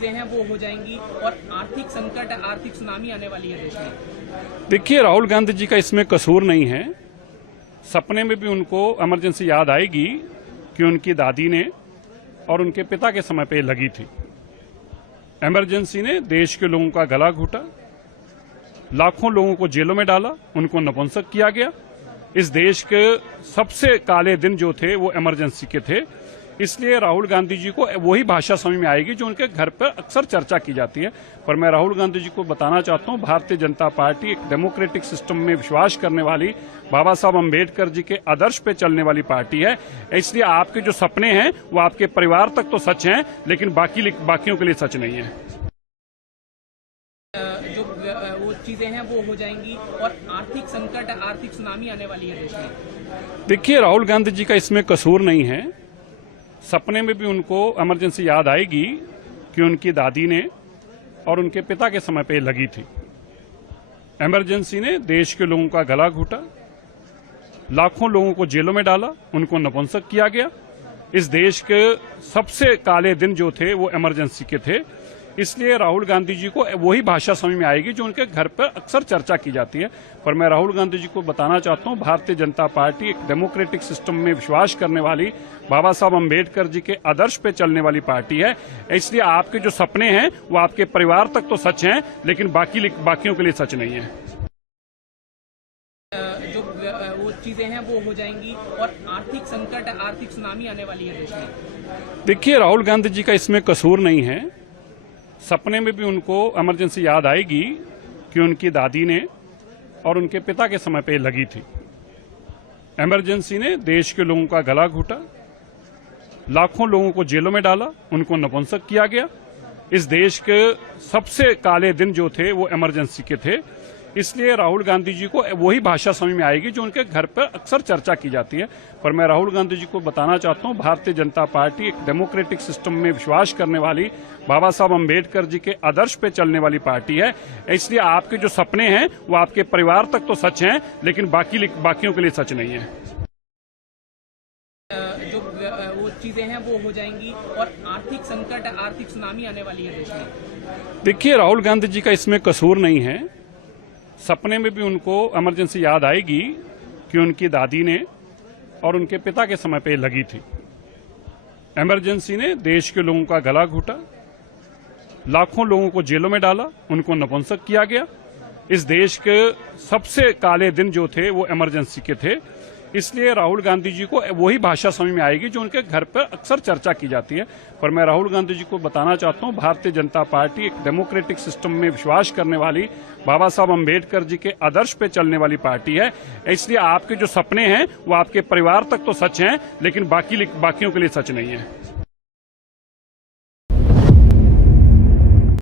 चीजें हैं वो हो जाएंगी और आर्थिक संकट, आर्थिक सुनामी आने वाली है देश में। देखिए, राहुल गांधी जी का इसमें कसूर नहीं है। सपने में भी उनको इमरजेंसी याद आएगी कि उनकी दादी ने और उनके पिता के समय पे लगी थी। इमरजेंसी ने देश के लोगों का गला घोटा, लाखों लोगों को जेलों में डाला, उनको नपुंसक किया गया। इस देश के सबसे काले दिन जो थे वो इमरजेंसी के थे। इसलिए राहुल गांधी जी को वही भाषा समझ में आएगी जो उनके घर पर अक्सर चर्चा की जाती है। पर मैं राहुल गांधी जी को बताना चाहता हूं, भारतीय जनता पार्टी एक डेमोक्रेटिक सिस्टम में विश्वास करने वाली, बाबा साहब अम्बेडकर जी के आदर्श पे चलने वाली पार्टी है। इसलिए आपके जो सपने हैं वो आपके परिवार तक तो सच हैं, लेकिन बाकियों के लिए सच नहीं है। जो वो चीजें हैं वो हो जाएंगी और आर्थिक संकट, आर्थिक सुनामी आने वाली है देश में। देखिए, राहुल गांधी जी का इसमें कसूर नहीं है। सपने में भी उनको इमरजेंसी याद आएगी कि उनकी दादी ने और उनके पिता के समय पे लगी थी। इमरजेंसी ने देश के लोगों का गला घोटा, लाखों लोगों को जेलों में डाला, उनको नपुंसक किया गया। इस देश के सबसे काले दिन जो थे वो इमरजेंसी के थे। इसलिए राहुल गांधी जी को वही भाषा समझ में आएगी जो उनके घर पर अक्सर चर्चा की जाती है। पर मैं राहुल गांधी जी को बताना चाहता हूं, भारतीय जनता पार्टी एक डेमोक्रेटिक सिस्टम में विश्वास करने वाली, बाबा साहब अम्बेडकर जी के आदर्श पे चलने वाली पार्टी है। इसलिए आपके जो सपने हैं वो आपके परिवार तक तो सच हैं, लेकिन बाकियों के लिए सच नहीं है। जो वो चीजें हैं वो हो जाएंगी और आर्थिक संकट, आर्थिक सुनामी आने वाली है देश में। देखिए, राहुल गांधी जी का इसमें कसूर नहीं है। सपने में भी उनको इमरजेंसी याद आएगी कि उनकी दादी ने और उनके पिता के समय पे लगी थी। इमरजेंसी ने देश के लोगों का गला घोटा, लाखों लोगों को जेलों में डाला, उनको नपुंसक किया गया। इस देश के सबसे काले दिन जो थे वो इमरजेंसी के थे। इसलिए राहुल गांधी जी को वही भाषा समझ में आएगी जो उनके घर पर अक्सर चर्चा की जाती है। पर मैं राहुल गांधी जी को बताना चाहता हूं, भारतीय जनता पार्टी एक डेमोक्रेटिक सिस्टम में विश्वास करने वाली, बाबा साहब अम्बेडकर जी के आदर्श पे चलने वाली पार्टी है। इसलिए आपके जो सपने हैं वो आपके परिवार तक तो सच हैं, लेकिन बाकियों के लिए सच नहीं है। जो वो चीजें हैं वो हो जाएंगी और आर्थिक संकट, आर्थिक सुनामी आने वाली है देश में। देखिए, राहुल गांधी जी का इसमें कसूर नहीं है। सपने में भी उनको इमरजेंसी याद आएगी कि उनकी दादी ने और उनके पिता के समय पे लगी थी। इमरजेंसी ने देश के लोगों का गला घोटा, लाखों लोगों को जेलों में डाला, उनको नपुंसक किया गया। इस देश के सबसे काले दिन जो थे वो इमरजेंसी के थे। इसलिए राहुल गांधी जी को वही भाषा समझ में आएगी जो उनके घर पर अक्सर चर्चा की जाती है। पर मैं राहुल गांधी जी को बताना चाहता हूं, भारतीय जनता पार्टी एक डेमोक्रेटिक सिस्टम में विश्वास करने वाली, बाबा साहब अम्बेडकर जी के आदर्श पे चलने वाली पार्टी है। इसलिए आपके जो सपने हैं वो आपके परिवार तक तो सच हैं, लेकिन बाकियों के लिए सच नहीं है।